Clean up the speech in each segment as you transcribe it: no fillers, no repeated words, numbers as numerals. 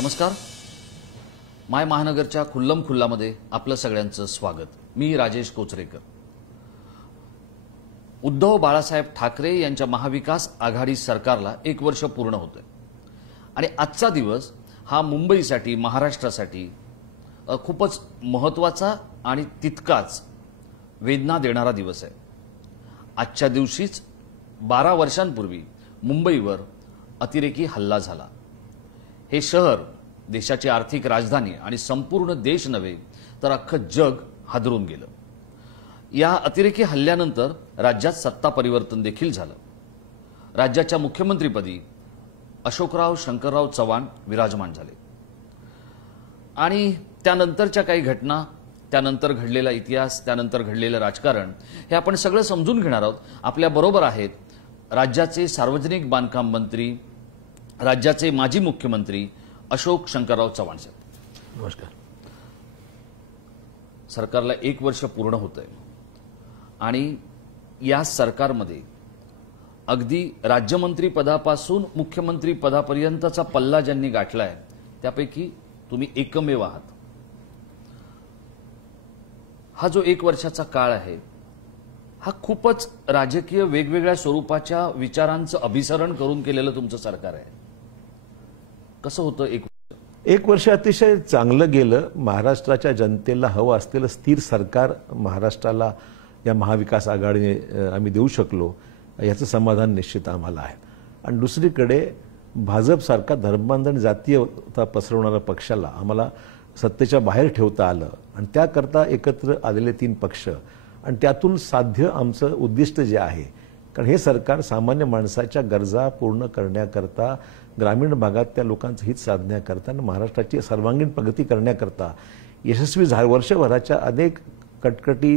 नमस्कार. माय महानगरच्या खुल्लम खुल्लामध्ये आपलं सगळ्यांचं स्वागत. मी राजेश कोचरेकर. उद्धव बाळासाहेब ठाकरे यांच्या महाविकास आघाडी सरकारला 1 वर्ष पूर्ण होतंय आणि आजचा दिवस हा मुंबईसाठी, महाराष्ट्रासाठी खूपच महत्त्वाचा आणि तितकाच वेदना देणारा दिवस आहे. आजच्या दिवशीच 12 वर्षांपूर्वी मुंबईवर अतिरेकी हल्ला झाला. हे शहर देशाची आर्थिक राजधानी आणि संपूर्ण देश नव्हे तर अख्खं जग हादरून गेलं. या अतिरेकी हल्ल्यानंतर राज्यात सत्ता परिवर्तन देखील झालं. राज्याच्या मुख्यमंत्रीपदी अशोकराव शंकरराव चव्हाण विराजमान झाले आणि त्यानंतरच्या काही घटना, त्यानंतर घडलेला इतिहास, त्यानंतर घडलेलं राजकारण हे आपण सगळं समजून घेणार आहोत. आपल्या बरोबर आहेत राज्याचे सार्वजनिक बांधकाम मंत्री, राज्याचे माजी मुख्यमंत्री अशोक शंकरराव चव्हाण साहेब. नमस्कार. सरकारला 1 वर्ष पूर्ण होतंय आणि या सरकारमध्ये अगदी राज्यमंत्री पदापासून मुख्यमंत्री पदापर्यंतचा पल्ला ज्यांनी गाठलाय त्यापैकी तुम्ही एकमेव आहात. हा जो 1 वर्षाचा काळ आहे हा खूपच राजकीय वेगवेगळ्या स्वरूपाच्या विचारांचं अभिसरण करून केलेलं तुमचं सरकार आहे. कसं होतं 1 वर्ष अतिशय चांगलं गेलं. महाराष्ट्राच्या जनतेला हवं असलेलं स्थिर सरकार महाराष्ट्राला या महाविकास आघाडीने आम्ही देऊ शकलो याचं समाधान निश्चित आम्हाला आहे. आणि दुसरीकडे भाजपसारखा धर्मांध आणि जातीयता पसरवणाऱ्या पक्षाला आम्हाला सत्तेच्या बाहेर ठेवता आलं आणि त्याकरता एकत्र आलेले 3 पक्ष आणि त्यातून साध्य आमचं उद्दिष्ट जे आहे, कारण हे सरकार सामान्य माणसाच्या गरजा पूर्ण करण्याकरता, ग्रामीण भागात त्या लोकांचं हित साधण्याकरता आणि महाराष्ट्राची सर्वांगीण प्रगती करण्याकरता यशस्वी वर्षभराच्या अनेक कटकटी,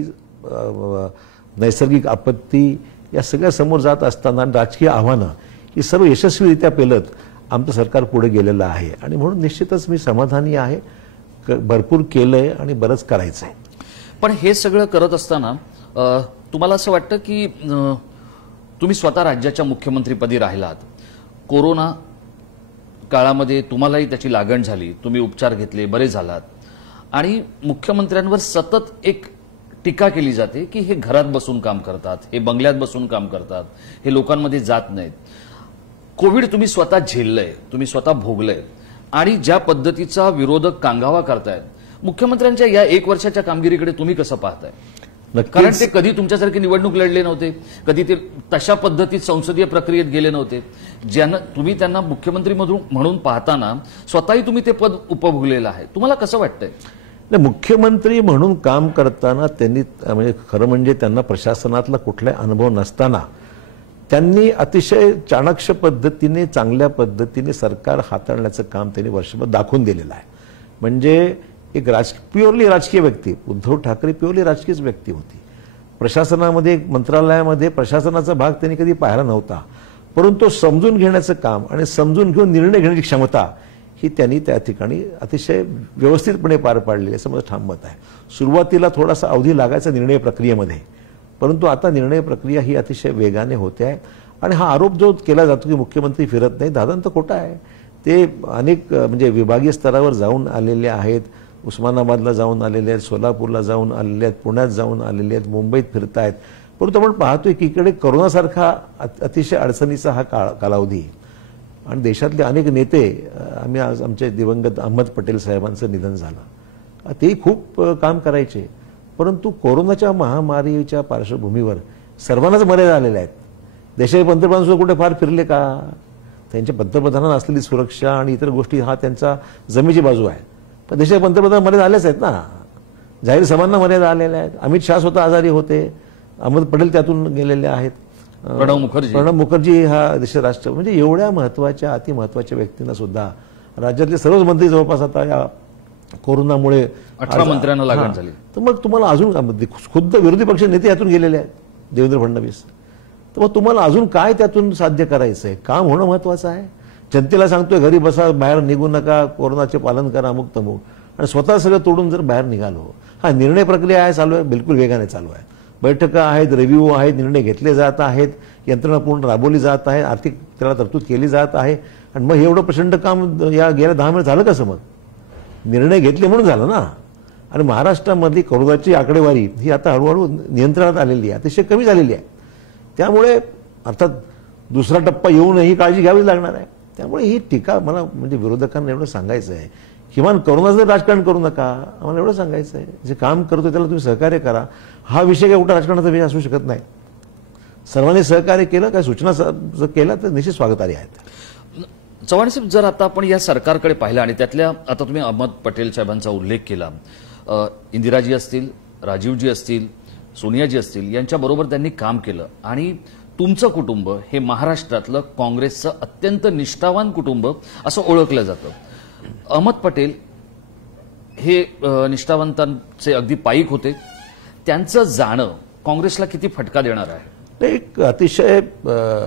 नैसर्गिक आपत्ती या सगळ्या समोर जात असताना राजकीय आव्हानं ही सर्व यशस्वीरित्या पेलत आमचं सरकार पुढे गेलेलं आहे आणि म्हणून निश्चितच मी समाधानी आहे. भरपूर केलंय आणि बरंच करायचंय. पण हे सगळं करत असताना तुम्हाला असं वाटतं की तुम्ही स्वतः राज्याच्या मुख्यमंत्रीपदी राहिलात, कोरोना काळामध्ये तुम्हालाही त्याची लागण झाली, तुम्ही उपचार घेतले, बरे झालात आणि मुख्यमंत्र्यांवर सतत एक टीका केली जाते की हे घरात बसून काम करतात, हे बंगल्यात बसून काम करतात, हे लोकांमध्ये जात नाहीत. कोविड तुम्ही स्वतः झेललंय, तुम्ही स्वतः भोगलंय आणि ज्या पद्धतीचा विरोधक कांगावा करतायत, मुख्यमंत्र्यांच्या या 1 वर्षाच्या कामगिरीकडे तुम्ही कसं पाहताय? कारण ते कधी तुमच्यासारखी निवडणूक लढले नव्हते, कधी ते तशा पद्धतीत संसदीय प्रक्रियेत गेले नव्हते. ज्यांना तुम्ही त्यांना मुख्यमंत्री म्हणून पाहताना स्वतःही तुम्ही ते पद उपभोगलेलं आहे. तुम्हाला कसं वाटतंय? मुख्यमंत्री म्हणून काम करताना त्यांनी म्हणजे खरं म्हणजे त्यांना प्रशासनातला कुठलाही अनुभव नसताना त्यांनी अतिशय चाणक्य पद्धतीने, चांगल्या पद्धतीने सरकार हाताळण्याचं काम त्यांनी वर्षभर दाखवून दिलेलं आहे. म्हणजे एक प्युअरली राजकीय व्यक्ती, उद्धव ठाकरे प्युअरली राजकीयच व्यक्ती होती. प्रशासनामध्ये, मंत्रालयामध्ये प्रशासनाचा भाग त्यांनी कधी पाहिला नव्हता, परंतु समजून घेण्याचं काम आणि समजून घेऊन निर्णय घेण्याची क्षमता ही त्यांनी त्या ठिकाणी अतिशय व्यवस्थितपणे पार पाडलेली असं माझं ठाम मत आहे. सुरुवातीला थोडासा अवधी लागायचा निर्णय प्रक्रियेमध्ये, परंतु आता निर्णय प्रक्रिया ही अतिशय वेगाने होते आहे. आणि हा आरोप जो केला जातो की मुख्यमंत्री फिरत नाही, दादांत खोटा आहे. ते अनेक म्हणजे विभागीय स्तरावर जाऊन आलेले आहेत, उस्मानाबादला जाऊन आलेले आहेत, सोलापूरला जाऊन आलेले आहेत, पुण्यात जाऊन आलेले आहेत, मुंबईत फिरतायत. परंतु आपण पाहतोय की इकडे कोरोनासारखा अतिशय अडचणीचा हा कालावधी आणि देशातले अनेक नेते, आम्ही आज आमचे दिवंगत अहमद पटेल साहेबांचं निधन झालं, तेही खूप काम करायचे, परंतु कोरोनाच्या महामारीच्या पार्श्वभूमीवर सर्वांनाच मर्यादा आलेल्या आहेत. देशाचे पंतप्रधान सुद्धा कुठे फार फिरले का? त्यांच्या पंतप्रधानांना असलेली सुरक्षा आणि इतर गोष्टी हा त्यांचा जमेची बाजू आहे. पण देशाचे पंतप्रधान मर्यादा आल्याच आहेत ना. जाहीर सभांना मर्यादा आलेल्या आहेत. अमित शहा स्वतः आजारी होते, अहमद पटेल त्यातून गेलेले आहेत, प्रणव मुखर्जी हा देशाचे राष्ट्र, म्हणजे एवढ्या महत्वाच्या, अति महत्वाच्या व्यक्तींना सुद्धा राज्यातले सर्वच मंत्री जवळपास आता या कोरोनामुळे 18 मंत्र्यांना लागण झाली. तर मग तुम्हाला अजून खुद्द विरोधी पक्ष नेते यातून गेलेले आहेत, देवेंद्र फडणवीस. तर मग तुम्हाला अजून काय त्यातून साध्य करायचंय? काम होणं महत्वाचं आहे. जनतेला सांगतोय घरी बसा, बाहेर निघू नका, कोरोनाचे पालन करा, अमुक तमुक, आणि स्वतः सगळं तोडून जर बाहेर निघालो. हा निर्णय प्रक्रिया आहे, चालू आहे, बिलकुल वेगाने चालू आहे. बैठका आहेत, रिव्ह्यू आहेत, निर्णय घेतले जात आहेत, यंत्रणा पूर्ण राबवली जात आहे, आर्थिक त्याला तरतूद केली जात आहे. आणि मग एवढं प्रचंड काम या गेल्या 10 महिन्यात झालं कसं? मग निर्णय घेतले म्हणून झालं ना. आणि महाराष्ट्रामधली कोरोनाची आकडेवारी ही आता हळूहळू नियंत्रणात आलेली आहे, अतिशय कमी झालेली आहे. त्यामुळे अर्थात दुसरा टप्पा येऊ नये ही काळजी घ्यावी लागणार आहे. त्यामुळे ही टीका मला म्हणजे विरोधकांना एवढं सांगायचं आहे, किमान करोनाचं राजकारण करू नका, आम्हाला एवढं सांगायचं आहे. जे काम करतो त्याला तुम्ही सहकार्य करा. हा विषय काय कुठं राजकारणाचा विषय असू शकत नाही. सर्वांनी सहकार्य केलं, काय सूचना जर केल्या तर निश्चित स्वागतार्ह आहेत. चव्हाण साहेब, जर आता आपण या सरकारकडे पाहिलं आणि त्यातल्या आता तुम्ही अहमद पटेल साहेबांचा उल्लेख केला, इंदिराजी असतील, राजीवजी असतील, सोनियाजी असतील, यांच्याबरोबर त्यांनी काम केलं आणि तुमचं कुटुंब हे महाराष्ट्रातलं काँग्रेसचं अत्यंत निष्ठावान कुटुंब असं ओळखलं जातं. अहमद पटेल हे निष्ठावंतांचे अगदी पाईक होते. त्यांचं जाणं काँग्रेसला किती फटका देणार आहे? एक अतिशय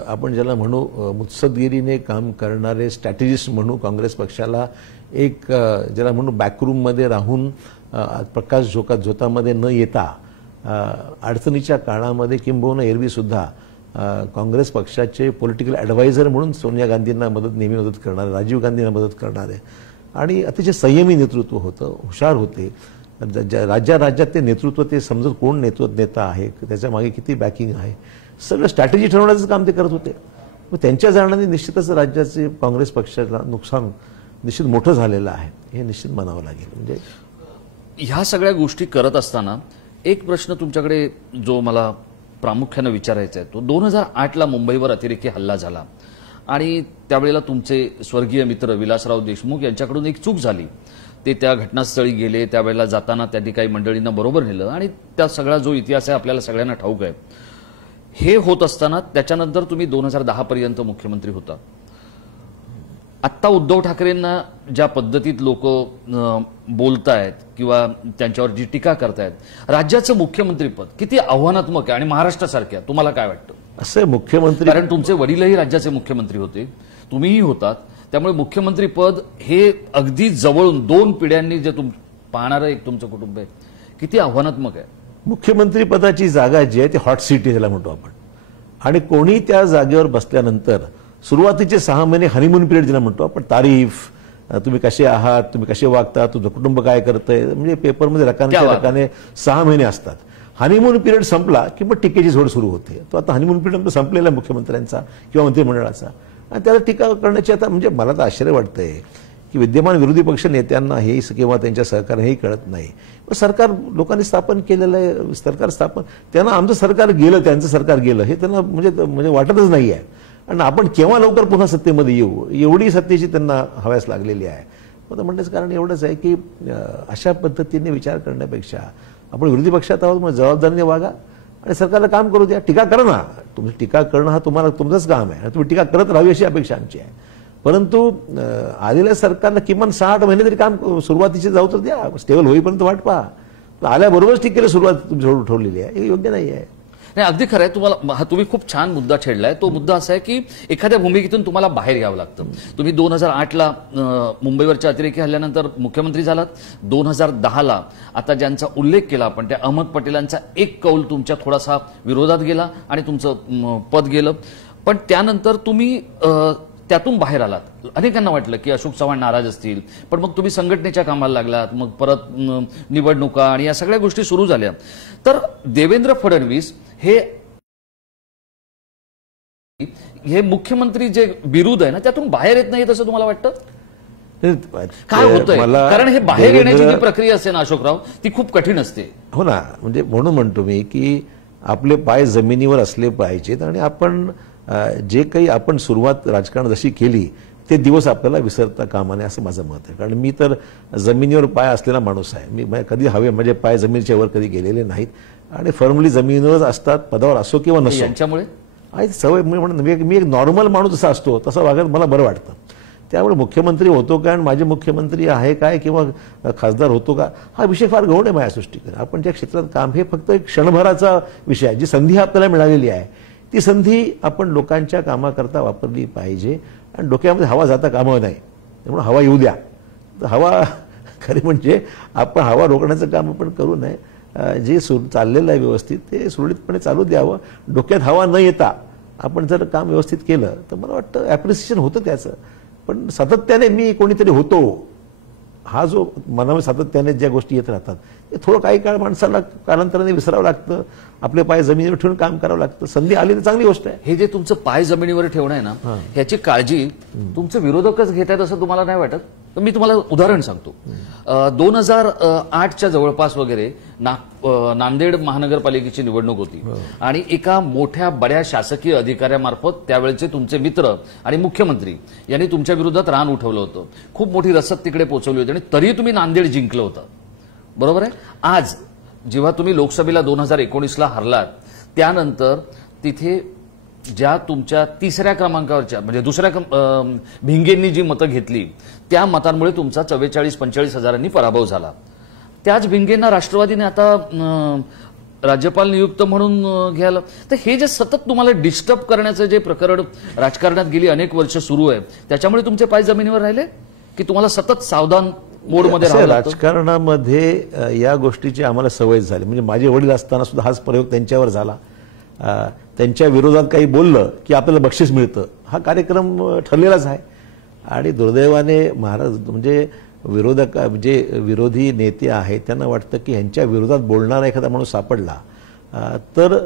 आपण ज्याला म्हणू मुत्सद्गिरीने काम करणारे स्ट्रॅटेजिस्ट म्हणू काँग्रेस पक्षाला, एक ज्याला म्हणू बॅकरूममध्ये राहून प्रकाश झोतामध्ये न येता अडचणीच्या काळामध्ये किंबहुना एरवी सुद्धा काँग्रेस पक्षाचे पॉलिटिकल ॲडवायझर म्हणून सोनिया गांधींना नेहमी मदत करणारे, राजीव गांधींना मदत करणारे आणि अतिशय संयमी नेतृत्व होतं, हुशार होते. राज्यात ते नेतृत्व ते समजत कोण नेता आहे, त्याच्या मागे किती बॅकिंग आहे, सगळं स्ट्रॅटेजी ठरवण्याचं काम ते करत होते. मग त्यांच्या जाण्याने निश्चितच राज्याचे काँग्रेस पक्षाला नुकसान निश्चित मोठं झालेलं आहे, हे निश्चित मानावं लागेल. म्हणजे ह्या सगळ्या गोष्टी करत असताना एक प्रश्न तुमच्याकडे जो मला प्रामुख्यानं विचारायचा आहे तो 2008ला मुंबईवर अतिरेकी हल्ला झाला आणि त्यावेळेला तुमचे स्वर्गीय मित्र विलासराव देशमुख यांच्याकडून एक चूक झाली. ते त्या घटनास्थळी गेले, त्यावेळेला जाताना त्यांनी काही मंडळींना बरोबर नेलं आणि त्या सगळा जो इतिहास आहे आपल्याला सगळ्यांना ठाऊक आहे. हे होत असताना त्याच्यानंतर तुम्ही 2010 पर्यंत मुख्यमंत्री होता. आत्ता उद्धव ठाकरेंना ज्या पद्धतीत लोक बोलतायत किंवा त्यांच्यावर जी टीका करतायत, राज्याचं मुख्यमंत्रीपद किती आव्हानात्मक आहे आणि महाराष्ट्रासारख्या, तुम्हाला काय वाटतं? असे मुख्यमंत्री, कारण तुमचे वडीलही राज्याचे मुख्यमंत्री होते, तुम्हीही होतात, त्यामुळे मुख्यमंत्रीपद हे अगदी जवळून 2 पिढ्यांनी जे पाहणारं एक तुमचं कुटुंब आहे, किती आव्हानात्मक आहे. मुख्यमंत्री पदाची जागा जी आहे ती हॉट सीट ज्याला म्हणतो आपण, आणि कोणी त्या जागेवर बसल्यानंतर सुरुवातीचे 6 महिने हनीमून पिरियड ज्याला म्हणतो आपण, तारीफ, तुम्ही कसे आहात, तुम्ही कसे वागता, तुझं कुटुंब काय करतंय, म्हणजे पेपरमध्ये रकाने 6 महिने असतात. हनीमून पिरियड संपला की मग टीकेची झोड सुरू होते. तो आता हनीमून पिरियड संपलेला मुख्यमंत्र्यांचा किंवा मंत्रिमंडळाचा, आणि त्याला टीका करण्याची आता म्हणजे मला तर आश्चर्य वाटतंय की विद्यमान विरोधी पक्ष नेत्यांना हे किंवा त्यांच्या सहकार्य हे कळत नाही. सरकार लोकांनी स्थापन केलेलं आहे, सरकार स्थापन, त्यांना आमचं सरकार गेलं, त्यांचं सरकार गेलं हे त्यांना म्हणजे वाटतच नाही आहे. आणि आपण केव्हा लवकर पुन्हा सत्तेमध्ये येऊ एवढी सत्तेची त्यांना हव्यास लागलेली आहे. मग म्हणण्याचं कारण एवढंच आहे की अशा पद्धतीने विचार करण्यापेक्षा आपण विरोधी पक्षात आहोत, मग जबाबदारीने वागा आणि सरकारला काम करू द्या. टीका करा ना, तुम्ही टीका करणं हा तुम्हाला तुमचंच काम आहे, तुम्ही टीका करत राहावी अशी अपेक्षा आमची आहे. परंतु आलेल्या सरकारला किमान 6-8 महिने तरी काम सुरुवातीचे जाऊ तर द्या, स्टेबल होईपर्यंत वाट पहा. आल्याबरोबरच टीकेला सुरुवात तुमची ठेवलेली आहे, हे योग्य नाही आहे. नाही, अगदी खरं आहे. तुम्हाला तुम्ही खूप छान मुद्दा छेडलाय. तो मुद्दा असा आहे की एखाद्या भूमिकेतून तुम्हाला बाहेर यावं लागतं. तुम्ही 2008ला मुंबईवरच्या अतिरेकी हल्ल्यानंतर मुख्यमंत्री झालात. 2010ला आता ज्यांचा उल्लेख केला आपण त्या अहमद पटेलांचा एक कौल तुमच्या थोडासा विरोधात गेला आणि तुमचं पद गेलं. पण त्यानंतर तुम्ही त्यातून बाहेर आलात. अनेकांना वाटलं की अशोक चव्हाण नाराज असतील, पण मग तुम्ही संघटनेच्या कामाला लागलात, मग परत निवडणुका आणि या सगळ्या गोष्टी सुरू झाल्या. तर देवेंद्र फडणवीस हे मुख्यमंत्री जे बिरुद आहे ना त्यातून बाहेर येत नाही असं तुम्हाला वाटतं? काय होतंय? कारण हे बाहेर येण्याची जी प्रक्रिया असते ना अशोकराव, ती खूप कठीण असते. हो ना, म्हणजे म्हणून म्हणतो मी की आपले पाय जमिनीवर असले पाहिजेत आणि आपण जे काही आपण सुरुवात राजकारण जशी केली ते दिवस आपल्याला विसरता कामा नये असं माझं मत आहे. कारण मी तर जमिनीवर पाय असलेला माणूस आहे. मी कधी हवे म्हणजे पाय जमिनीच्या वर कधी गेलेले नाहीत आणि फर्मली जमिनीवरच असतात, पदावर असो किंवा नसो. यांच्यामुळे आहे सवय. मी एक नॉर्मल माणूस जसा असतो तसा वागत मला बरं वाटतं. त्यामुळे मुख्यमंत्री होतो का आणि माझे मुख्यमंत्री आहे काय किंवा खासदार होतो का हा विषय फार गौण आहे माझ्या सृष्टीकडे. आपण ज्या क्षेत्रात काम, हे फक्त एक क्षणभराचा विषय आहे. जी संधी आपल्याला मिळालेली आहे ती संधी आपण लोकांच्या कामाकरता वापरली पाहिजे आणि डोक्यामध्ये हवा जाता कामा नाही. त्यामुळे हवा येऊ द्या. हवा खरी म्हणजे आपण हवा रोखण्याचं काम आपण करू नये. जे चाललेलं आहे व्यवस्थित ते सुरळीतपणे चालू द्यावं. डोक्यात हवा न येता आपण जर काम व्यवस्थित केलं तर मला वाटतं ॲप्रिसिएशन होतं त्याचं. पण सातत्याने मी कोणीतरी होतो हा जो मनामध्ये सातत्याने ज्या गोष्टी येत राहतात ते थोडं काही काळ माणसाला कालांतराने विसरावं लागतं, आपले पाय जमिनीवर ठेवून काम करावं लागतं. संधी आली तर चांगली गोष्ट आहे. हे जे तुमचं पाय जमिनीवर ठेवणं आहे ना, ह्याची काळजी तुमचे विरोधकच घेत आहेत असं तुम्हाला नाही वाटत? तर मी तुम्हाला उदाहरण सांगतो. 2008च्या जवळपास वगैरे नांदेड महानगरपालिकेची निवडणूक होती आणि एका मोठ्या बड्या शासकीय अधिकाऱ्यामार्फत त्यावेळेचे तुमचे मित्र आणि मुख्यमंत्री यांनी तुमच्या विरोधात रान उठवलं होतं. खूप मोठी रसद तिकडे पोहोचवली होती आणि तरी तुम्ही नांदेड जिंकलं होतं, बरोबर आहे. आज जेव्हा तुम्ही लोकसभेला 2019ला हरलात त्यानंतर तिथे ज्या तुमच्या तिसऱ्या क्रमांकावरच्या म्हणजे भिंगेंनी जी मतं घेतली त्या मतांमुळे तुमचा 44-45 हजारांनी पराभव झाला. त्याच भिंगेंना राष्ट्रवादीने आता राज्यपाल नियुक्त म्हणून घ्यायला. तर हे जे सतत तुम्हाला डिस्टर्ब करण्याचं जे प्रकरण राजकारणात गेली अनेक वर्ष सुरू आहे त्याच्यामुळे तुमचे पाय जमिनीवर राहिले की तुम्हाला सतत सावधान मोडमध्ये राहावं लागतं? राजकारणामध्ये या गोष्टीची आम्हाला सवय झाली. म्हणजे माझे वडील असताना सुद्धा हाच प्रयोग त्यांच्यावर झाला. त्यांच्या विरोधात काही बोललं की आपल्याला बक्षीस मिळतं, हा कार्यक्रम ठरलेलाच आहे. आणि दुर्दैवाने महाराज म्हणजे विरोधी नेते आहेत त्यांना वाटतं की ह्यांच्या विरोधात बोलणारा एखादा माणूस सापडला तर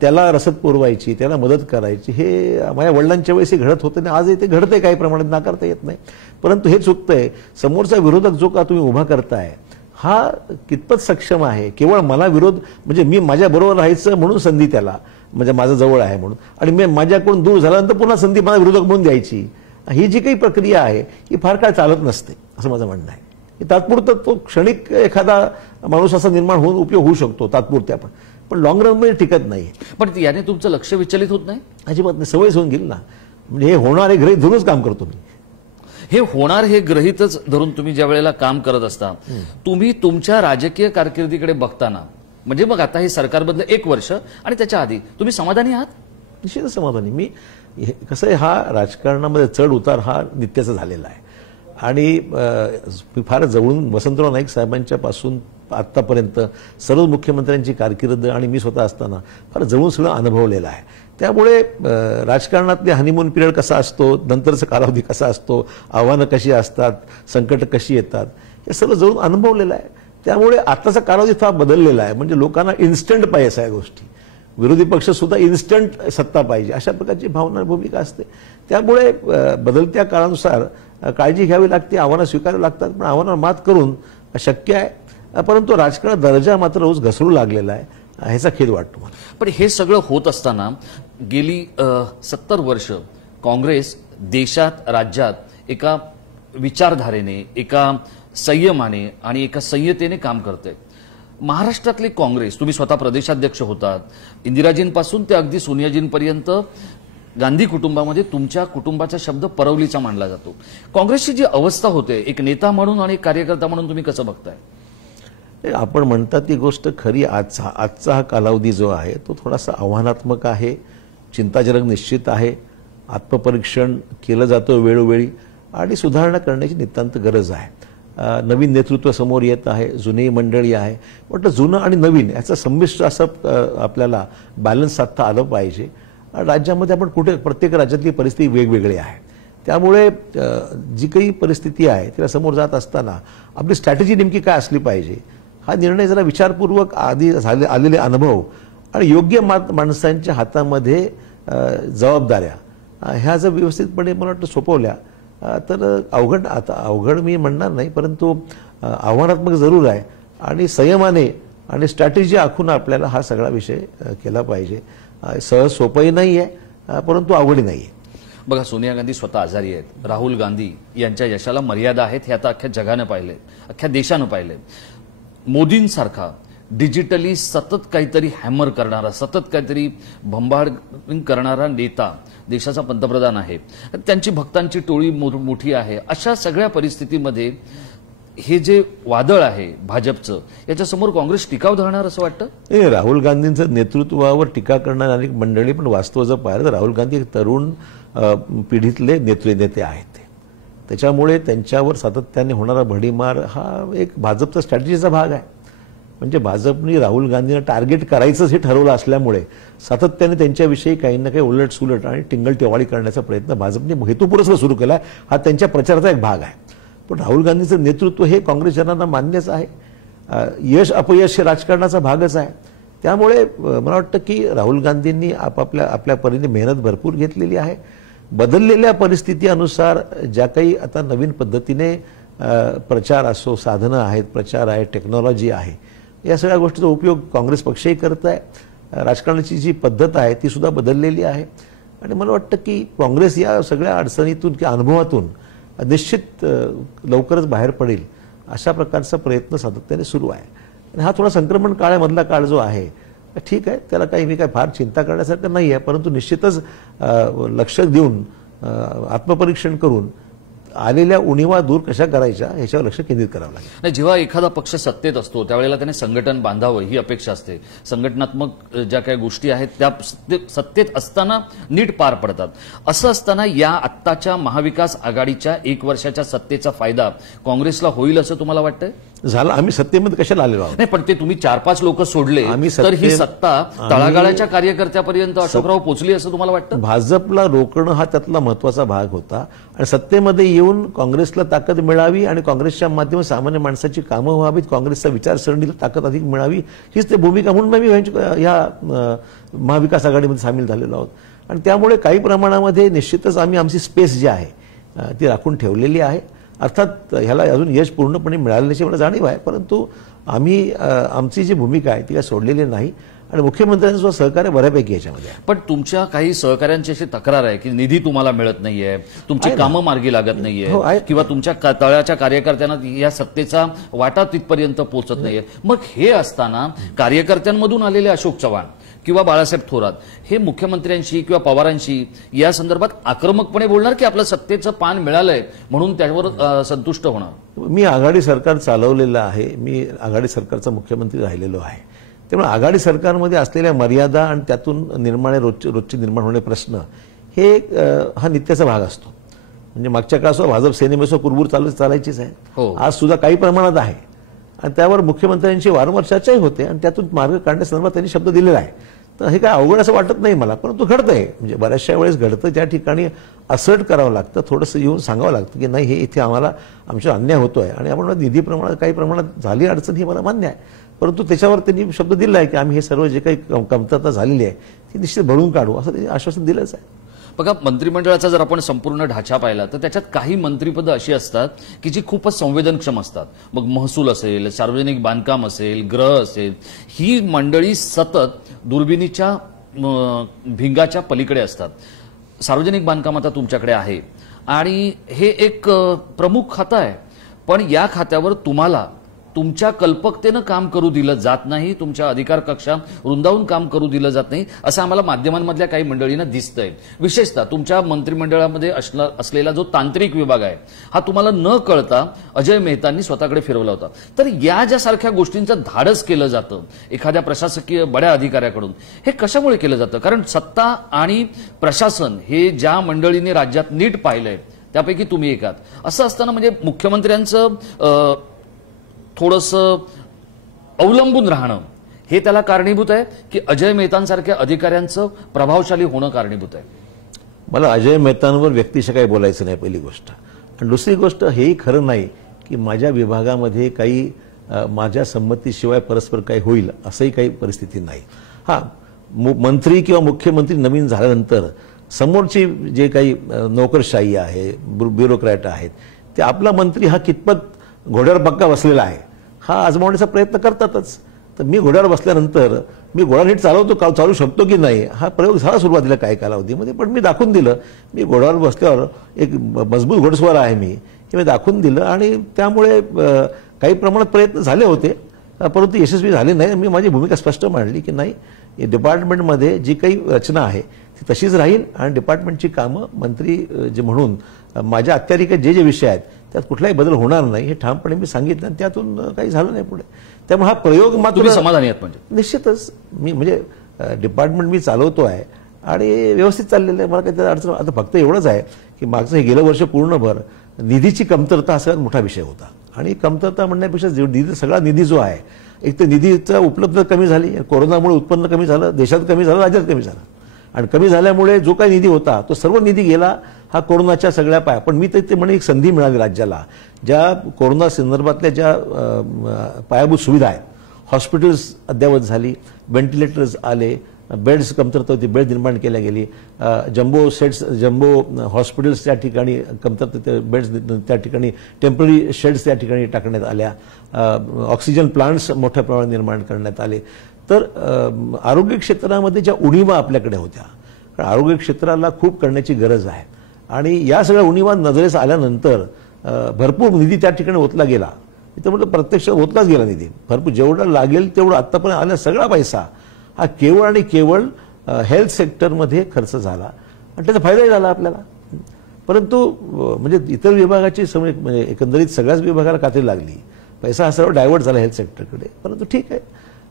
त्याला रसद पुरवायची, त्याला मदत करायची. हे माझ्या वडिलांच्या वेळेस घडत होतं आणि आज ते घडतंय काही प्रमाणात, नाकारता येत नाही. परंतु हे चुकतंय, समोरचा विरोधक जो का तुम्ही उभा करताय हा कितपत सक्षम आहे. केवळ मला विरोध म्हणजे मी माझ्या बरोबर राहायचं म्हणून संधी त्याला म्हणजे माझं जवळ आहे म्हणून आणि मी माझ्याकडून दूर झाल्यानंतर पुन्हा संधी मला विरोधक म्हणून द्यायची, ही जी काही प्रक्रिया आहे ही फार काळ चालत नसते असं माझं म्हणणं आहे. तात्पुरतं तो क्षणिक एखादा माणूस असा निर्माण होऊन उपयोग होऊ शकतो तात्पुरत्या, पण लॉंग रनमध्ये टिकत नाही. पण याने तुमचं लक्ष विचलित होत नाही? अजिबात नाही, सवयच होऊन गेली ना. म्हणजे हे होणार हे गृहीत धरूनच काम करतो मी. हे होणार हे गृहीतच धरून तुम्ही ज्या वेळेला काम करत असता तुम्ही तुमच्या राजकीय कारकिर्दीकडे बघताना म्हणजे मग आता हे सरकारमधलं 1 वर्ष आणि त्याच्या आधी तुम्ही समाधानी आहात? निश्चितच समाधानी. मी कसं आहे, हा राजकारणामध्ये चढ उतार हा नित्याचा झालेला आहे आणि मी फार जवळून वसंतराव नाईक साहेबांच्या पासून आत्तापर्यंत सर्व मुख्यमंत्र्यांची कारकीर्द आणि मी स्वतः असताना फार जवळून सगळं अनुभवलेलं आहे. त्यामुळे राजकारणातले हनीमून पिरियड कसा असतो, नंतरचा कालावधी कसा असतो, आव्हानं कशी असतात, संकट कशी येतात, हे सर्व जवळून अनुभवलेलं आहे. त्यामुळे आताचा कालावधी फार बदललेला आहे. म्हणजे लोकांना इन्स्टंट पाहिजे सगळ्या गोष्टी, विरोधी पक्ष सुद्धा इन्स्टंट सत्ता पाहिजे अशा प्रकारची भावना भूमिका असते. त्यामुळे बदलत्या काळानुसार काळजी घ्यावी लागते, आव्हानं स्वीकारावी लागतात. पण आव्हानावर मात करून शक्य आहे, परंतु राजकारणात दर्जा मात्र रोज घसरू लागलेला आहे, ह्याचा खेद वाटतो मला. पण हे सगळं होत असताना गेली 70 वर्ष काँग्रेस देशात राज्यात एका विचारधारेने, एका संयमाने आणि एका संयतेने काम करते. महाराष्ट्रातली काँग्रेस, तुम्ही स्वतः प्रदेशाध्यक्ष होतात, इंदिराजींपासून ते अगदी सोनियाजींपर्यंत गांधी कुटुंबामध्ये तुमच्या कुटुंबाचा शब्द परवलीचा मानला जातो. काँग्रेसची जी अवस्था होते एक नेता म्हणून आणि कार्यकर्ता म्हणून तुम्ही कसं बघताय? आपण म्हणतात ती गोष्ट खरी. आजचा हा कालावधी जो आहे तो थोडासा आव्हानात्मक आहे, चिंताजनक निश्चित आहे. आत्मपरीक्षण केलं जातं वेळोवेळी आणि सुधारणा करण्याची नितांत गरज आहे. नवीन नेतृत्व समोर येत आहे, जुनी मंडळी आहे. म्हटलं जुनं आणि नवीन याचं संमिश्र असं आपल्याला बॅलन्स साधता आलं पाहिजे. राज्यामध्ये आपण प्रत्येक राज्यातली परिस्थिती वेगवेगळी आहे. त्यामुळे जी काही परिस्थिती आहे तिला समोर जात असताना आपली स्ट्रॅटेजी नेमकी काय असली पाहिजे हा निर्णय जरा विचारपूर्वक आधी आलेले अनुभव आणि योग्य माणसांच्या हातामध्ये जबाबदाऱ्या ह्या जर व्यवस्थितपणे मला वाटतं सोपवल्या तर अवघड मी म्हणणार नाही, परंतु आव्हानात्मक जरूर आहे आणि संयमाने आणि स्ट्रॅटेजी आखून आपल्याला हा सगळा विषय केला पाहिजे. सहज सोपंही नाही आहे, परंतु अवघडही नाही आहे. बघा, सोनिया गांधी स्वतः आजारी आहेत, राहुल गांधी यांच्या यशाला मर्यादा आहेत हे आता अख्ख्या जगानं पाहिले, अख्ख्या देशानं पाहिले. मोदींसारखा डिजिटली सतत काहीतरी हॅमर करणारा, सतत काहीतरी भंबाड करणारा नेता देशाचा पंतप्रधान आहे. त्यांची भक्तांची टोळी मोठी आहे. अशा सगळ्या परिस्थितीमध्ये हे जे वादळ आहे भाजपचं याच्यासमोर काँग्रेस टिकाव धरणार असं वाटतं? राहुल गांधींचं नेतृत्वावर टीका करणारी अनेक मंडळी, पण वास्तव जर पाहिलं तर राहुल गांधी एक तरुण पिढीतले नेते आहेत. त्याच्यामुळे त्यांच्यावर सातत्याने होणारा भडीमार हा एक भाजपचा स्ट्रॅटेजीचा भाग आहे. म्हणजे भाजपने राहुल गांधींना टार्गेट करायचंच हे ठरवलं असल्यामुळे सातत्याने त्यांच्याविषयी काही ना काही उलटसुलट आणि टिंगलटिवाळी करण्याचा प्रयत्न भाजपने हेतुपुरस्सर सुरू केला. हा त्यांच्या प्रचाराचा एक भाग आहे. पण राहुल गांधींचं नेतृत्व हे काँग्रेसजनांना मान्यच आहे. यश अपयश हे राजकारणाचा भागच आहे. त्यामुळे मला वाटतं की राहुल गांधींनी आपल्या परीने मेहनत भरपूर घेतलेली आहे. बदललेल्या परिस्थितीनुसार ज्या काही आता नवीन पद्धतीने प्रचार असो, साधनं आहेत, प्रचार आहे, टेक्नॉलॉजी आहे, या सगळ्या गोष्टीचा उपयोग काँग्रेस पक्षही करत आहे. राजकारणाची जी पद्धत आहे ती सुद्धा बदललेली आहे. आणि मला वाटतं की काँग्रेस या सगळ्या अडचणीतून किंवा अनुभवातून निश्चित लवकरच बाहेर पडेल अशा प्रकारचा प्रयत्न सातत्याने सुरू आहे. आणि हा थोडा संक्रमण काळामधला काळ जो आहे ठीक आहे, त्याला काही मी काय फार चिंता करण्यासारखं नाही आहे. परंतु निश्चितच लक्ष देऊन आत्मपरीक्षण करून आलेल्या उणीवा दूर कशा करायच्या ह्याच्यावर लक्ष केंद्रित करावं लागेल. नाही, जेव्हा एखादा पक्ष सत्तेत असतो त्यावेळेला त्याने संघटन बांधावं ही अपेक्षा असते. संघटनात्मक ज्या काही गोष्टी आहेत त्या सत्तेत असताना नीट पार पडतात. असं असताना या आत्ताच्या महाविकास आघाडीच्या 1 वर्षाच्या सत्तेचा फायदा काँग्रेसला होईल असं तुम्हाला वाटतंय? झालं, आम्ही सत्तेमध्ये कशाला आलेलो आहोत? नाही, पण ते तुम्ही 4-5 लोक सोडले तर ही सत्ता तळागाळाच्या कार्यकर्त्यापर्यंत अशोकराव पोहोचली असं तुम्हाला वाटतं? भाजपला रोखणं हा त्यातला महत्वाचा भाग होता. आणि सत्तेमध्ये येऊन काँग्रेसला ताकद मिळावी आणि काँग्रेसच्या माध्यमातून सामान्य माणसाची कामं व्हावीत, काँग्रेसच्या विचारसरणीला ताकद अधिक मिळावी, हीच ते भूमिका म्हणून मी या महाविकास आघाडीमध्ये सामील झालेलो आहोत. आणि त्यामुळे काही प्रमाणामध्ये निश्चितच आम्ही आमची स्पेस जी आहे ती राखून ठेवलेली आहे. अर्थात ह्याला अजून यश पूर्णपणे मिळाल्याची मला जाणीव आहे. परंतु आम्ही आमची जी भूमिका आहे ती काय सोडलेली नाही. आणि मुख्यमंत्र्यांचं सुद्धा सहकार्य बऱ्यापैकी याच्यामध्ये आहे. पण तुमच्या काही सहकाऱ्यांची अशी तक्रार आहे की निधी तुम्हाला मिळत नाहीये, तुमची कामं मार्गी लागत नाहीये, किंवा तुमच्या तळाच्या कार्यकर्त्यांना या सत्तेचा वाटा तिथपर्यंत पोहोचत नाहीये. मग हे असताना कार्यकर्त्यांमधून आलेले अशोक चव्हाण किंवा बाळासाहेब थोरात हे मुख्यमंत्र्यांशी किंवा पवारांशी या संदर्भात आक्रमकपणे बोलणार की आपलं सत्तेचं पान मिळालंय म्हणून त्यावर संतुष्ट होणार? मी आघाडी सरकार चालवलेलं आहे, मी आघाडी सरकारचा मुख्यमंत्री राहिलेलो आहे. त्यामुळे आघाडी सरकारमध्ये असलेल्या मर्यादा आणि त्यातून रोजचे निर्माण होणारे प्रश्न हे हा नित्याचा भाग असतो. म्हणजे मागच्या काळात भाजप सेनेमध्ये कुरबूर चालायचीच आहे, आज सुद्धा काही प्रमाणात आहे. आणि त्यावर मुख्यमंत्र्यांची वारंवार चर्चाही होते आणि त्यातून मार्ग काढण्यासंदर्भात त्यांनी शब्द दिलेला आहे. तर हे काय अवघड असं वाटत नाही मला, परंतु घडतंय. म्हणजे बऱ्याचशा वेळेस घडतं, त्या ठिकाणी असर्ट करावं लागतं, थोडंसं येऊन सांगावं लागतं की नाही, हे इथे आम्हाला आमचा अन्याय होतोय आणि आपण निधी प्रमाणात काही प्रमाणात झाली अडचण ही मला मान्य आहे. परंतु त्याच्यावर त्यांनी शब्द दिला आहे की आम्ही हे सर्व जे काही कमतरता झालेली आहे ती निश्चित भरून काढू असं त्यांनी आश्वासन दिलंच आहे. बघा, मंत्रिमंडळाचा जर आपण संपूर्ण ढाचा पाहिला तर त्याच्यात काही मंत्रिपदं अशी असतात की जी खूपच संवेदनक्षम असतात. मग महसूल असेल, सार्वजनिक बांधकाम असेल, गृह असेल, ही मंडळी सतत दुर्बिणीच्या भिंगाच्या पलीकडे असतात. सार्वजनिक बांधकाम आता तुमच्याकडे आहे आणि हे एक प्रमुख खातं आहे, पण या खात्यावर तुम्हाला तुमच्या कल्पकतेनं काम करू दिलं जात नाही, तुमच्या अधिकार कक्षा रुंदावून काम करू दिलं जात नाही असं आम्हाला माध्यमांमधल्या काही मंडळींना दिसतंय. विशेषतः तुमच्या मंत्रिमंडळामध्ये असलेला जो तांत्रिक विभाग आहे हा तुम्हाला न कळता अजय मेहतांनी स्वतःकडे फिरवला होता. तर या ज्यासारख्या गोष्टींचं धाडस केलं जातं एखाद्या प्रशासकीय बड्या अधिकाऱ्याकडून, हे कशामुळे केलं जातं? कारण सत्ता आणि प्रशासन हे ज्या मंडळींनी राज्यात नीट पाहिलंय त्यापैकी तुम्ही एक आहात. असं असताना म्हणजे मुख्यमंत्र्यांचं थोडंसं अवलंबून राहणं हे त्याला कारणीभूत आहे की अजय मेहतांसारख्या अधिकाऱ्यांचं प्रभावशाली होणं कारणीभूत आहे? मला अजय मेहतांवर व्यक्तिशः काही बोलायचं नाही, पहिली गोष्ट. आणि दुसरी गोष्ट, हेही खरं नाही की माझ्या विभागामध्ये काही माझ्या संमतीशिवाय परस्पर काही होईल असंही काही परिस्थिती नाही. हा, मंत्री किंवा मुख्यमंत्री नवीन झाल्यानंतर समोरची जे काही नोकरशाही आहे, ब्युरोक्रॅट आहेत, ते आपला मंत्री हा कितपत घोड्यावर पक्का बसलेला आहे हा आजमावण्याचा प्रयत्न करतातच. तर मी घोड्यावर बसल्यानंतर मी घोडा नीट चालू शकतो की नाही हा प्रयोग झाला सुरुवातीला काही कालावधीमध्ये. पण मी दाखवून दिलं, मी घोड्यावर बसल्यावर एक मजबूत घोडस्वार आहे मी, हे मी दाखवून दिलं. आणि त्यामुळे काही प्रमाणात प्रयत्न झाले होते परंतु यशस्वी झाले नाही. मी माझी भूमिका स्पष्ट मांडली की नाही, डिपार्टमेंटमध्ये जी काही रचना आहे ती तशीच राहील आणि डिपार्टमेंटची कामं मंत्री जे म्हणून माझ्या अखत्यारीत जे विषय आहेत त्यात कुठलाही बदल होणार नाही हे ठामपणे मी सांगितलं आणि त्यातून काही झालं नाही पुढे. त्यामुळे हा प्रयोग मात्र समाधानी आहेत? म्हणजे निश्चितच मी म्हणजे डिपार्टमेंट मी चालवतो आहे आणि व्यवस्थित चाललेलं आहे, मला काही त्यात अडचण. आता फक्त एवढंच आहे की मागचं हे गेलं वर्ष पूर्णभर निधीची कमतरता हा सगळ्यात मोठा विषय होता आणि कमतरता म्हणण्यापेक्षा निधी, सगळा निधी जो आहे, एक तर निधीचा उपलब्धता कमी झाली, कोरोनामुळे उत्पन्न कमी झालं, देशात कमी झालं, राज्यात कमी झालं, आणि कमी झाल्यामुळे जो काही निधी होता तो सर्व निधी गेला हा कोरोनाच्या सगळ्या पण मी तर ते म्हणे एक संधी मिळाली राज्याला, ज्या कोरोना संदर्भातल्या ज्या पायाभूत सुविधा आहेत, हॉस्पिटल्स अद्ययावत झाली, व्हेंटिलेटर्स आले, बेड्स कमतरता होती, बेड निर्माण केल्या गेली, जम्बो सेट्स, जम्बो हॉस्पिटल्स त्या ठिकाणी कमतरता, बेड्स त्या ठिकाणी, टेम्पररी शेड्स त्या ठिकाणी टाकण्यात आल्या, ऑक्सिजन प्लांट्स मोठ्या प्रमाणात निर्माण करण्यात आले. तर आरोग्य क्षेत्रामध्ये ज्या उणीवा आपल्याकडे होत्या, कारण आरोग्य क्षेत्राला खूप करण्याची गरज आहे, आणि या सगळ्या उणीवा नजरेस आल्यानंतर भरपूर निधी त्या ठिकाणी ओतला गेला. इथं म्हटलं प्रत्यक्ष ओतलाच गेला निधी, भरपूर जेवढा लागेल तेवढा आत्तापर्यंत आलेला सगळा पैसा हा केवळ आणि केवळ हेल्थ सेक्टरमध्ये खर्च झाला, आणि त्याचा फायदाही झाला आपल्याला. परंतु म्हणजे इतर विभागाची म्हणजे एकंदरीत सगळ्याच विभागाला कात्री लागली, पैसा हा सर्व डायव्हर्ट झाला हेल्थ सेक्टरकडे. परंतु ठीक आहे,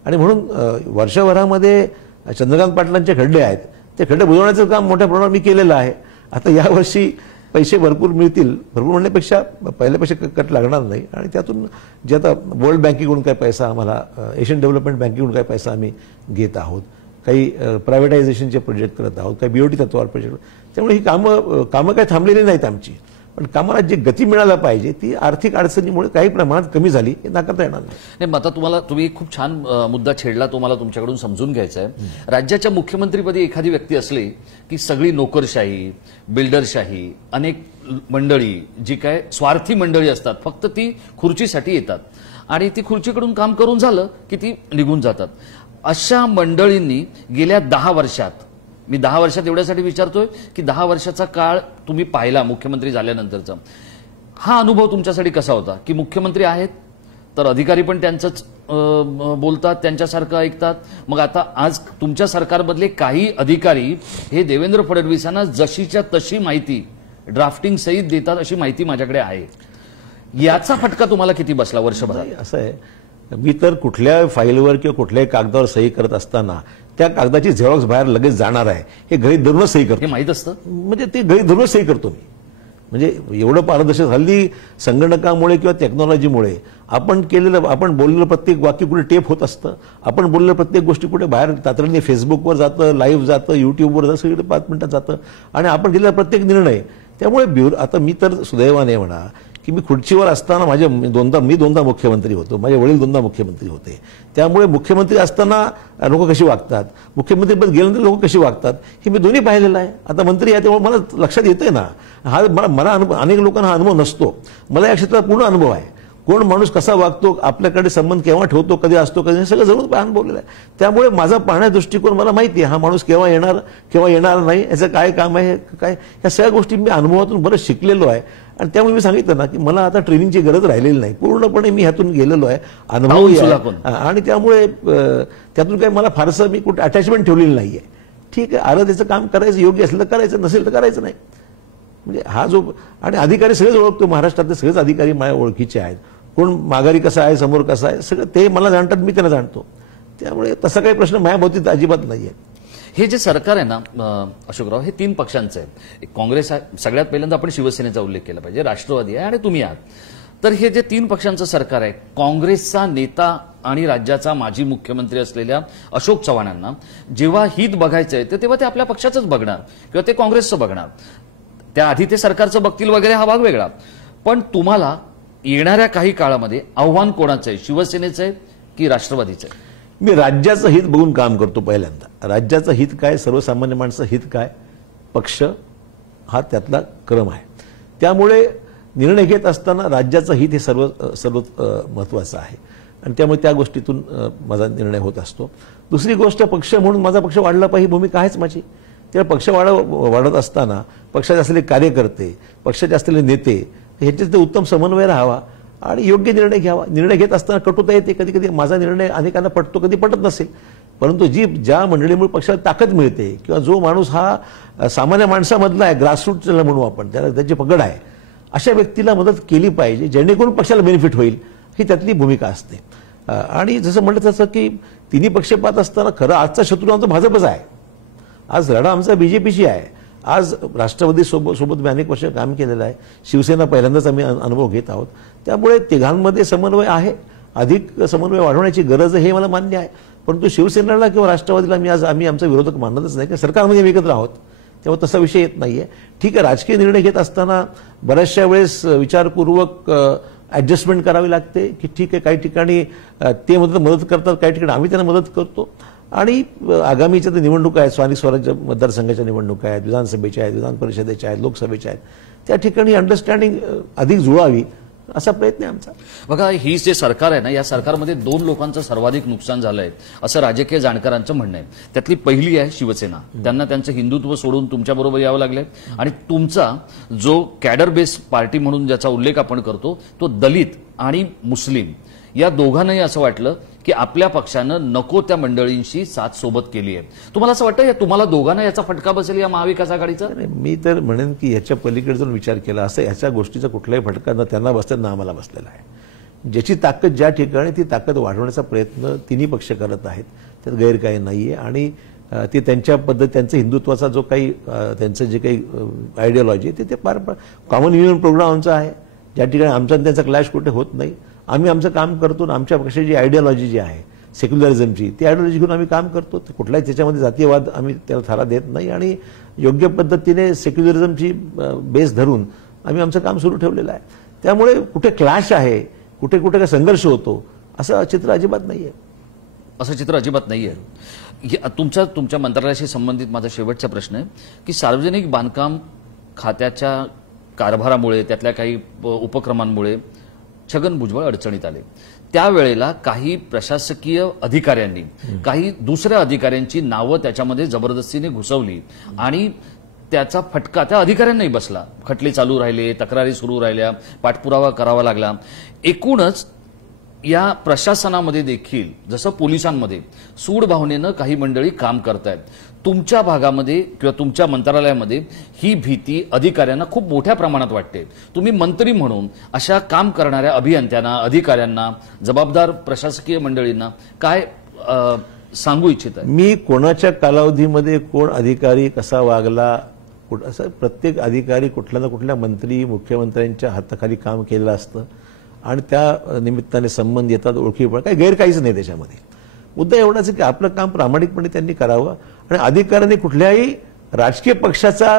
आणि म्हणून वर्षभरामध्ये चंद्रकांत पाटलांचे खड्डे आहेत, ते खड्डे बुजवण्याचं काम मोठ्या प्रमाणात मी केलेलं आहे. आता यावर्षी पैसे भरपूर मिळतील, भरपूर म्हणण्यापेक्षा पहिल्यापेक्षा कट लागणार नाही, आणि त्यातून जे आता वर्ल्ड बँकेकडून काही पैसा आम्हाला, एशियन डेव्हलपमेंट बँकेकडून काही पैसा आम्ही घेत आहोत, काही प्रायव्हेटायझेशनचे प्रोजेक्ट करत आहोत, काही बीओटी तत्वावर प्रोजेक्ट. त्यामुळे ही कामं काही थांबलेली नाहीत आमची, पण कामाला जी गती मिळायला पाहिजे ती आर्थिक अडचणीमुळे काही प्रमाणात कमी झाली, हे नाकारता येणार नाही. आता तुम्ही खूप छान मुद्दा छेडला, तो मला तुमच्याकडून समजून घ्यायचा आहे. राज्याच्या मुख्यमंत्रीपदी एखादी व्यक्ती असली की सगळी नोकरशाही, बिल्डरशाही, अनेक मंडळी जी काय स्वार्थी मंडळी असतात, फक्त ती खुर्चीसाठी येतात, आणि ती खुर्चीकडून काम करून झालं की ती निघून जातात. अशा मंडळींनी गेल्या 10 वर्षात, मी 10 वर्षात एवढ्यासाठी विचारतोय की 10 वर्षाचा काळ तुम्ही पाहिला मुख्यमंत्री झाल्यानंतरचा, हा अनुभव तुमच्यासाठी कसा होता? की मुख्यमंत्री आहेत तर अधिकारी पण त्यांचंच बोलतात, त्यांच्यासारखं ऐकतात. मग आता आज तुमच्या सरकारमधले काही अधिकारी हे देवेंद्र फडणवीसांना जशीच्या तशी माहिती ड्राफ्टिंग सहित देतात, अशी माहिती माझ्याकडे आहे. याचा फटका तुम्हाला किती बसला वर्षभरात? असं आहे, मी तर कुठल्या फाईलवर किंवा कुठल्याही कागदावर सही करत असताना त्या कागदाची झेरॉक्स बाहेर लगेच जाणार आहे हे गृहीत धरूनच सही करतो. हे माहीत असतं, म्हणजे ते गृहीत धरूनच सही करतो मी. म्हणजे एवढं पारदर्शक, हल्ली संगणकामुळे किंवा टेक्नॉलॉजीमुळे आपण बोललेलं प्रत्येक वाक्य कुठे टेप होत असतं, आपण बोललेलं प्रत्येक गोष्टी कुठे बाहेर तातडीने फेसबुकवर जातं, लाईव्ह जातं, युट्यूबवर जातं, सगळीकडे 5 मिनिटात जातं, आणि आपण घेतलेला प्रत्येक निर्णय. त्यामुळे आता मी तर सुदैवाने म्हणा की मी खुर्चीवर असताना मी दोनदा मुख्यमंत्री होतो, माझे वडील 2दा मुख्यमंत्री होते. त्यामुळे मुख्यमंत्री असताना लोक कशी वागतात, मुख्यमंत्रीपद गेल्यानंतर लोक कशी वागतात, हे मी दोन्ही पाहिलेलं आहे. आता मंत्री आहे त्यामुळे मला लक्षात येतंय ना, मला अनेक लोकांना हा अनुभव नसतो, मला या क्षेत्रात पूर्ण अनुभव आहे. कोण माणूस कसा वागतो, आपल्याकडे संबंध केव्हा ठेवतो, कधी असतो, कधी हे सगळं जरूर अनुभवलेलं आहे. त्यामुळे माझा पाहण्या दृष्टिकोन मला माहिती आहे, हा माणूस केव्हा येणार नाही, याचं काय काम आहे, काय, या सगळ्या गोष्टी मी अनुभवातून बरंच शिकलेलो आहे. आणि त्यामुळे मी सांगितलं ना की मला आता ट्रेनिंगची गरज राहिलेली नाही, पूर्णपणे मी ह्यातून गेलेलो आहे, अनुभव आहे, आणि त्यामुळे त्यातून काही मला फारसं मी कुठे अटॅचमेंट ठेवलेली नाहीये. ठीक आहे, आलं त्याचं काम करायचं, योग्य असलं तर करायचं, नसेल तर करायचं नाही. म्हणजे हा जो, आणि अधिकारी सगळेच ओळखतो, महाराष्ट्रातले सगळेच अधिकारी माझ्या ओळखीचे आहेत, कोण माघारी कसा आहे, समोर कसा आहे, सगळं ते मला जाणतात, मी त्यांना जाणतो. त्यामुळे तसा काही प्रश्न माझ्या बाबतीत अजिबात नाहीये. हे जे सरकार आहे ना अशोकराव, हे 3 पक्षांचं आहे. काँग्रेस आहे, सगळ्यात पहिल्यांदा आपण शिवसेनेचा उल्लेख केला पाहिजे, राष्ट्रवादी आहे, आणि तुम्ही आहात. तर हे जे 3 पक्षांचं सरकार आहे, काँग्रेसचा नेता आणि राज्याचा माजी मुख्यमंत्री असलेल्या अशोक चव्हाणांना जेव्हा हित बघायचं आहे तेव्हा ते आपल्या पक्षाचंच बघणार किंवा ते काँग्रेसचं बघणार, त्याआधी ते सरकारचं बघतील वगैरे, हा भाग वेगळा. पण तुम्हाला येणाऱ्या काही काळामध्ये आव्हान कोणाचं आहे, शिवसेनेचं आहे की राष्ट्रवादीचं आहे? मी राज्याचं हित बघून काम करतो. पहिल्यांदा राज्याचं हित काय, सर्वसामान्य माणसाचं हित काय, पक्ष हा त्यातला क्रम आहे. त्यामुळे निर्णय घेत असताना राज्याचं हित हे सर्व महत्वाचं आहे, आणि त्यामुळे त्या गोष्टीतून माझा निर्णय होत असतो. दुसरी गोष्ट, पक्ष म्हणून माझा पक्ष वाढला पाहिजे भूमिका आहेच माझी. तेव्हा पक्ष वाढत असताना पक्षाचे असलेले कार्यकर्ते, पक्षाचे असलेले नेते ह्याच्यात ते उत्तम समन्वय राहावा आणि योग्य निर्णय घ्यावा. निर्णय घेत असताना कटुता येते, कधी कधी माझा निर्णय अनेकांना पटतो, कधी पटत नसेल, परंतु ज्या मंडळीमुळे पक्षाला ताकद मिळते किंवा जो माणूस हा सामान्य माणसामधला आहे, ग्रासरूटला म्हणू आपण, त्याची पकड आहे, अशा व्यक्तीला मदत केली पाहिजे जेणेकरून पक्षाला बेनिफिट होईल, ही त्यातली भूमिका असते. आणि जसं म्हटलं तसं की तिन्ही पक्षपात असताना खरं आजचा शत्रू आमचा भाजपच आहे. आज लढा आमचा बीजेपीशी आहे. आज राष्ट्रवादी सोबत मी अनेक वर्ष काम केलेलं आहे, शिवसेना पहिल्यांदाच आम्ही अनुभव घेत आहोत. त्यामुळे तिघांमध्ये समन्वय आहे, अधिक समन्वय वाढवण्याची गरज आहे हे मला मान्य आहे. परंतु शिवसेनेला किंवा राष्ट्रवादीला आम्ही आमचा विरोधक मानतच नाही, की सरकारमध्ये आम्ही एकत्र आहोत, तेव्हा तसा विषय येत नाहीये. ठीक आहे, राजकीय निर्णय घेत असताना बऱ्याचशा वेळेस विचारपूर्वक ऍडजस्टमेंट करावी लागते, की ठीक आहे काही ठिकाणी ते मदत करतात, काही ठिकाणी आम्ही त्यांना मदत करतो. आणि आगामीच्या निवडणुका आहेत, स्थानिक स्वराज्य मतदारसंघाच्या निवडणुका आहेत, विधानसभेच्या आहेत, विधान परिषदेच्या आहेत, लोकसभेच्या आहेत, त्या ठिकाणी अंडरस्टँडिंग अधिक जुळावी असा प्रयत्न आहे आमचा. बघा, ही जे सरकार आहे ना, या सरकारमध्ये 2 लोकांचं सर्वाधिक नुकसान झालंय असं राजकीय जाणकारांचं म्हणणं आहे. त्यातली पहिली आहे शिवसेना. त्यांना त्यांचं हिंदुत्व सोडून तुमच्याबरोबर यावं लागलंय. आणि तुमचा जो कॅडर बेस पार्टी म्हणून ज्याचा उल्लेख आपण करतो तो दलित आणि मुस्लिम या दोघांनाही असं वाटलं की आपल्या पक्षानं नको त्या मंडळींशी साथ सोबत केली आहे. तुम्हाला असं वाटतं तुम्हाला दोघांना याचा फटका बसेल या महाविकास आघाडीचा? मी तर म्हणेन की याच्या पलीकडे जर विचार केला असं ह्याच्या गोष्टीचा कुठलाही फटका ना त्यांना बसतात ना आम्हाला बसलेला आहे. ज्याची ताकद ज्या ठिकाणी ती ताकद वाढवण्याचा प्रयत्न तिन्ही पक्ष करत आहेत, त्यात गैर काही नाहीये. आणि ते त्यांच्या पद्धत त्यांचं हिंदुत्वाचा जो काही त्यांचं जे काही आयडियोलॉजी आहे ते फार कॉमन युनियन प्रोग्राम आमचा आहे, ज्या ठिकाणी आमचा त्यांचा क्लॅश कुठे होत नाही. आम्ही आमचं काम करतो, आमच्या पक्षाची आयडियोलॉजी जी आहे सेक्युलरिझमची, ती आयडियोलॉजी घेऊन आम्ही काम करतो. कुठलाही त्याच्यामध्ये जातीयवाद आम्ही त्याला थारा देत नाही आणि योग्य पद्धतीने सेक्युलरिझमची बेस धरून आम्ही आमचं काम सुरू ठेवलेलं आहे. त्यामुळे कुठे क्लॅश आहे, कुठे कुठे काय संघर्ष होतो असं चित्र अजिबात नाहीये. असं चित्र अजिबात नाहीये. तुमच्या मंत्रालयाशी संबंधित माझा शेवटचा प्रश्न आहे की सार्वजनिक बांधकाम खात्याच्या कारभारामुळे, त्यातल्या काही उपक्रमांमुळे छगन भुजबळ अडचणीत आले. त्यावेळेला काही प्रशासकीय अधिकाऱ्यांनी काही दुसऱ्या अधिकाऱ्यांची नावं त्याच्यामध्ये जबरदस्तीने घुसवली आणि त्याचा फटका त्या अधिकाऱ्यांनाही बसला. खटले चालू राहिले, तक्रारी सुरू राहिल्या, पाठपुरावा करावा लागला. एकूणच या प्रशासनामध्ये देखील जसं पोलिसांमध्ये सूड भावनेनं काही मंडळी काम करतायत. तुमच्या भागामध्ये किंवा तुमच्या मंत्रालयामध्ये ही भीती अधिकाऱ्यांना खूप मोठ्या प्रमाणात वाटते. तुम्ही मंत्री म्हणून अशा काम करणाऱ्या अभियंत्यांना, अधिकाऱ्यांना, जबाबदार प्रशासकीय मंडळींना काय सांगू इच्छित आहे? मी कोणाच्या कालावधीमध्ये कोण अधिकारी कसा वागला, असं प्रत्येक अधिकारी कुठल्या ना कुठल्या मंत्री, मुख्यमंत्र्यांच्या हाताखाली काम केलेलं असतं आणि त्या निमित्ताने संबंध येतात, ओळखी पण काही गैर काहीच नाही त्याच्यामध्ये. मुद्दा एवढाच की आपलं काम प्रामाणिकपणे त्यांनी करावं आणि अधिकाऱ्यांनी कुठल्याही राजकीय पक्षाचा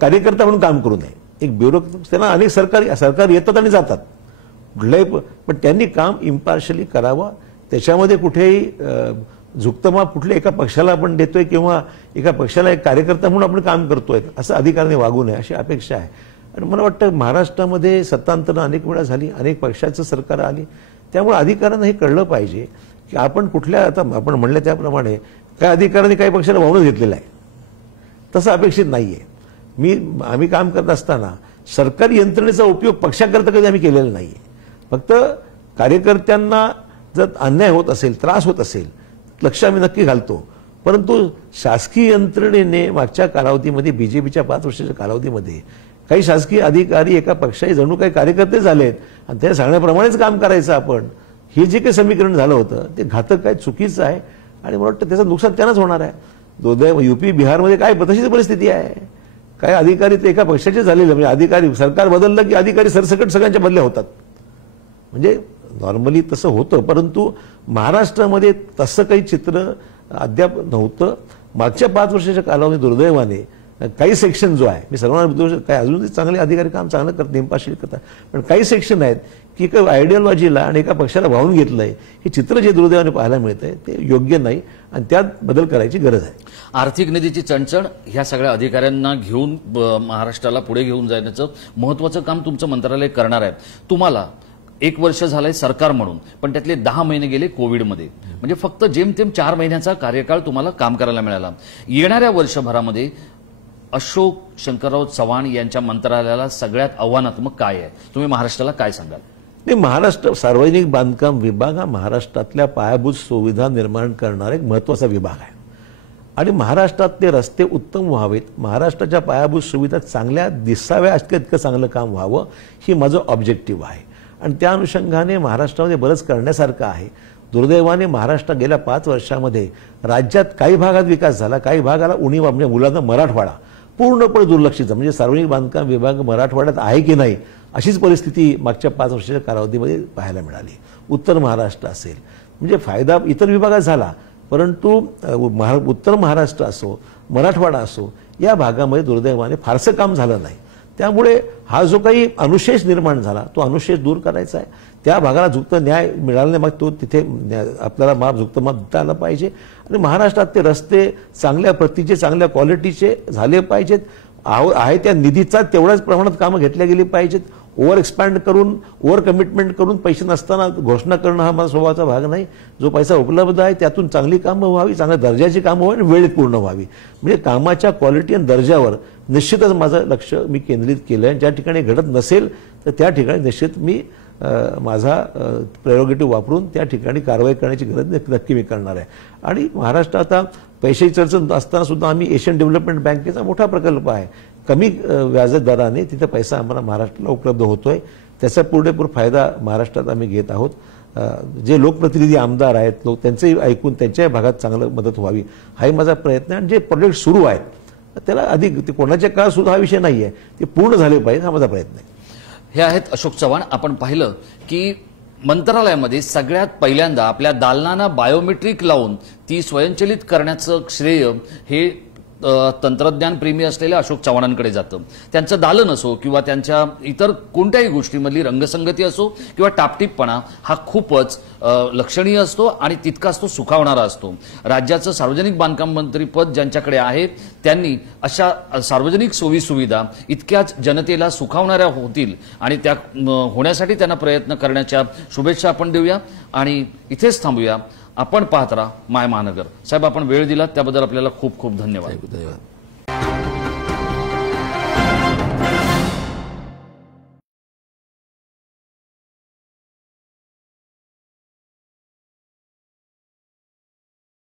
कार्यकर्ता म्हणून काम करू नये. एक ब्युरोक्रेट, त्यांना अनेक सरकार येतात आणि जातात कुठल्याही, पण त्यांनी काम इम्पार्शली करावं. त्याच्यामध्ये कुठेही झुकतमाप कुठल्या एका पक्षाला आपण देतोय किंवा एका पक्षाला एक कार्यकर्ता म्हणून आपण काम करतोय असं अधिकाऱ्यांनी वागू नये अशी अपेक्षा आहे. आणि मला वाटतं महाराष्ट्रामध्ये सत्तांतरणं अनेक वेळा झाली, अनेक पक्षाचं सरकार आली, त्यामुळे अधिकाऱ्यांना हे कळलं पाहिजे की आपण कुठल्या, आता आपण म्हणलं त्याप्रमाणे काही अधिकाऱ्यांनी काही पक्षाला वाहूनच घेतलेलं आहे, तसं अपेक्षित नाहीये. आम्ही काम करत असताना सरकारी यंत्रणेचा उपयोग पक्षाकरता कधी आम्ही केलेला नाहीये. फक्त कार्यकर्त्यांना जर अन्याय होत असेल, त्रास होत असेल, लक्ष आम्ही नक्की घालतो. परंतु शासकीय यंत्रणेने मागच्या कालावधीमध्ये, बीजेपीच्या 5 वर्षाच्या कालावधीमध्ये काही शासकीय अधिकारी एका पक्षाचे जणू काही कार्यकर्ते झालेत आणि त्या सांगण्याप्रमाणेच काम करायचं आपण, हे जे काही समीकरण झालं होतं ते घातक आहे, चुकीचं आहे आणि मला वाटतं त्याचं नुकसान त्यांनाच होणार आहे. दुर्दैव युपी बिहारमध्ये काय तशीच परिस्थिती आहे. काय अधिकारी ते एका पक्षाचे झालेले, म्हणजे अधिकारी सरकार बदललं की अधिकारी सरसकट सगळ्यांच्या बदल्या होतात. म्हणजे नॉर्मली तसं होतं, परंतु महाराष्ट्रामध्ये तसं काही चित्र अद्याप नव्हतं. मागच्या 5 वर्षाच्या कालावधीत दुर्दैवाने काही सेक्शन जो आहे, मी सर्वांना काय अजूनही चांगले अधिकारी काम चांगलं करतात, निंपाशील करतात, पण काही सेक्शन आहेत की एका आयडियोलॉजीला आणि एका पक्षाला वाहून घेतलंय, हे चित्र जे दुर्दैवाने पाहायला मिळतंय ते योग्य नाही आणि त्यात बदल करायची गरज आहे. आर्थिक निधीची चणचण ह्या सगळ्या अधिकाऱ्यांना घेऊन महाराष्ट्राला पुढे घेऊन जाण्याचं महत्वाचं काम तुमचं मंत्रालय करणार आहे. तुम्हाला 1 वर्ष झालंय सरकार म्हणून, पण त्यातले 10 महिने गेले कोविडमध्ये, म्हणजे फक्त जेमतेम 4 महिन्याचा कार्यकाळ तुम्हाला काम करायला मिळाला. येणाऱ्या वर्षभरामध्ये अशोक शंकरराव चव्हाण यांच्या मंत्रालयाला सगळ्यात आव्हानात्मक काय आहे? तुम्ही महाराष्ट्राला काय सांगाल? महाराष्ट्र सार्वजनिक बांधकाम विभाग हा महाराष्ट्रातल्या पायाभूत सुविधा निर्माण करणारा एक महत्वाचा विभाग आहे आणि महाराष्ट्रातले रस्ते उत्तम व्हावेत, महाराष्ट्राच्या पायाभूत सुविधा चांगल्या दिसाव्या इतकं चांगलं काम व्हावं, ही माझं ऑब्जेक्टिव्ह आहे. आणि त्या अनुषंगाने महाराष्ट्रामध्ये बरंच करण्यासारखं आहे. दुर्दैवाने महाराष्ट्रात गेल्या 5 वर्षामध्ये राज्यात काही भागात विकास झाला, काही भागाला उणीव, म्हणजे मुलांना मराठवाडा पूर्णपणे दुर्लक्षित झालं. म्हणजे सार्वजनिक बांधकाम विभाग मराठवाड्यात आहे की नाही अशीच परिस्थिती मागच्या 5 वर्षाच्या कालावधीमध्ये पाहायला मिळाली. उत्तर महाराष्ट्र असेल म्हणजे फायदा इतर विभागात झाला, परंतु उत्तर महाराष्ट्र असो मराठवाडा असो या भागामध्ये दुर्दैवाने फारसं काम झालं नाही. त्यामुळे हा जो काही अनुशेष निर्माण झाला तो अनुशेष दूर करायचा आहे. त्या भागाला झुकत न्याय मिळाला नाही, मग तो तिथे आपल्याला झुकतं माप देता आलं पाहिजे. आणि महाराष्ट्रात ते रस्ते चांगल्या प्रतीचे चांगल्या क्वालिटीचे झाले पाहिजेत. आहे त्या निधीचा तेवढ्याच प्रमाणात कामं घेतल्या गेली पाहिजेत. ओव्हर एक्सपॅन्ड करून ओव्हर कमिटमेंट करून पैसे नसताना घोषणा करणं हा माझा स्वभावाचा भाग नाही. जो पैसा उपलब्ध आहे त्यातून चांगली कामं व्हावी, चांगल्या दर्जाची कामं व्हावी आणि वेळेत पूर्ण व्हावी. म्हणजे कामाच्या क्वालिटी आणि दर्जावर निश्चितच माझं लक्ष मी केंद्रित केलं आहे. ज्या ठिकाणी घडत नसेल तर त्या ठिकाणी निश्चित मी माझा प्रेरोगेटिव्ह वापरून त्या ठिकाणी कारवाई करण्याची गरज नक्की मी करणार आहे. आणि महाराष्ट्रात आता पैशाची चर्चा असताना सुद्धा आम्ही एशियन डेव्हलपमेंट बँकेचा मोठा प्रकल्प आहे, कमी व्याजदराने तिथे पैसा आम्हाला महाराष्ट्राला उपलब्ध होतोय. त्याचा पुरेपूर फायदा महाराष्ट्रात आम्ही घेत आहोत. जे लोकप्रतिनिधी आमदार आहेत लोक त्यांचंही ऐकून त्यांच्याही भागात चांगलं मदत व्हावी हाही माझा प्रयत्न आहे. आणि जे प्रोजेक्ट सुरू आहेत त्याला अधिक ते कोणाच्या काळात सुद्धा हा विषय नाही आहे, ते पूर्ण झाले पाहिजे हा माझा प्रयत्न आहे. हे आहेत अशोक चव्हाण. आपण पाहिलं की मंत्रालयामध्ये सगळ्यात पहिल्यांदा आपल्या दालनांना बायोमेट्रिक लावून ती स्वयंचलित करण्याचं श्रेय हे तंत्रज्ञान प्रेमी असलेल्या अशोक चव्हाणांकडे जातं. त्यांचं दालन असो किंवा त्यांच्या इतर कोणत्याही गोष्टीमधली रंगसंगती असो किंवा टापटीपणा हा खूपच लक्षणीय असतो आणि तितकाच तो सुखावणारा असतो. राज्याचं सार्वजनिक बांधकाम मंत्री पद ज्यांच्याकडे आहे त्यांनी अशा सार्वजनिक सोयीसुविधा इतक्याच जनतेला सुखावणाऱ्या होतील आणि त्या होण्यासाठी त्यांना प्रयत्न करण्याच्या शुभेच्छा आपण देऊया आणि इथेच थांबूया. आपण पाहत राहा माय महानगर. साहेब, आपण वेळ दिला त्याबद्दल आपल्याला खूप खूप धन्यवाद.